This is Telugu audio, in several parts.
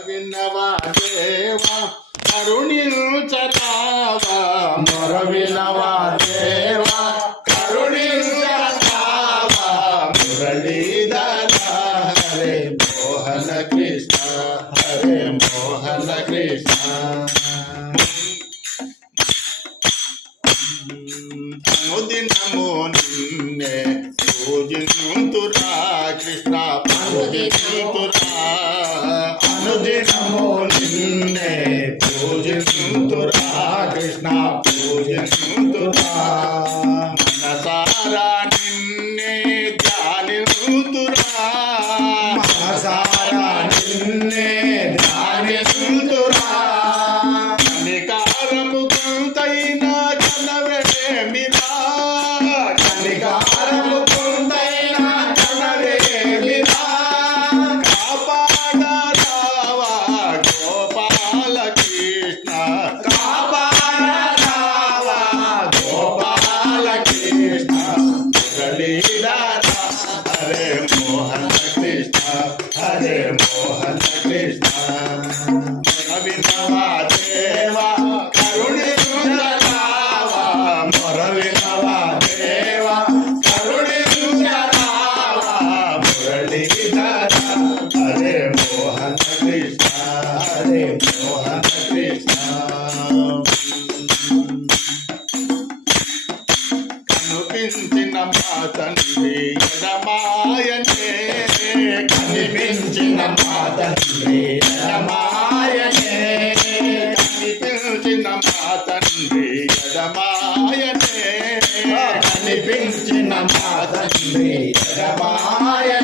విన్నవా దేవా కరుణించరావా. మొర వినవా దేవా కరుణించరావా. మురళీధర హరే మోహన కృష్ణ హరే మోహన కృష్ణ అనుదినము నిన్నే పూజింతురా కృష్ణ పూజింతురా నిన్నే ధ్యానితురా మనసారా నిన్నే ధ్యానింతురా కనికారము కొంతైనా కనవేమిరా హరే మోహన ఎడమాయనే కనిపించిన మా తండ్రి. మాయనే కనిపించిన మా తండ్రి. ఎడమాయనే కనిపించిన మా తండ్రి. మాయనే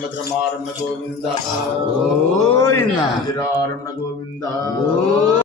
శ్రీమద్రమారమణ గోవింద. గోవింద శ్రీరారమణ గోవింద.